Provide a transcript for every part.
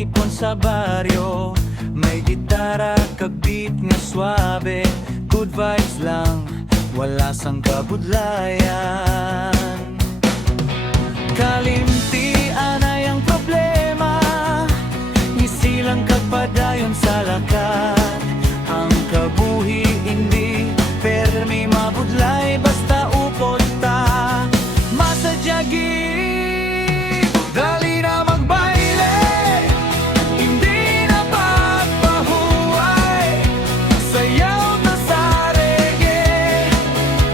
tipon sa baryo. May gitara kag beat nga suabe, good vibes lang, wala sang kabudlayan. Kalimtian ay ang problema, isilang kagpadayon sa lakat. Ang kabuhi hindi permi mabudlay, basta upod ta masadyagi. Dali na magbaile, hindi na pagpahuay, sayaw na sa reggae,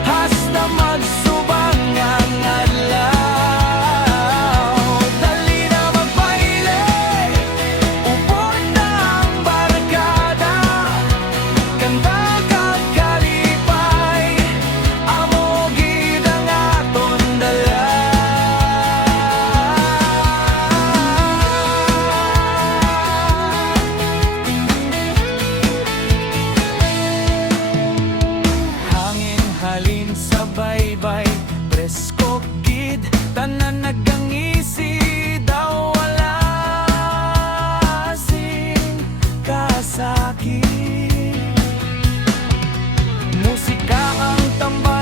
hasta magsubang ang adlaw. Dali na magbaile, upod na ang barkada, kanta kag kalipay, amo gid ang aton dala. Hangin halin sa baybay, presko gid, tanan nagangisi daw wala sing kasakit. Musika ang tambay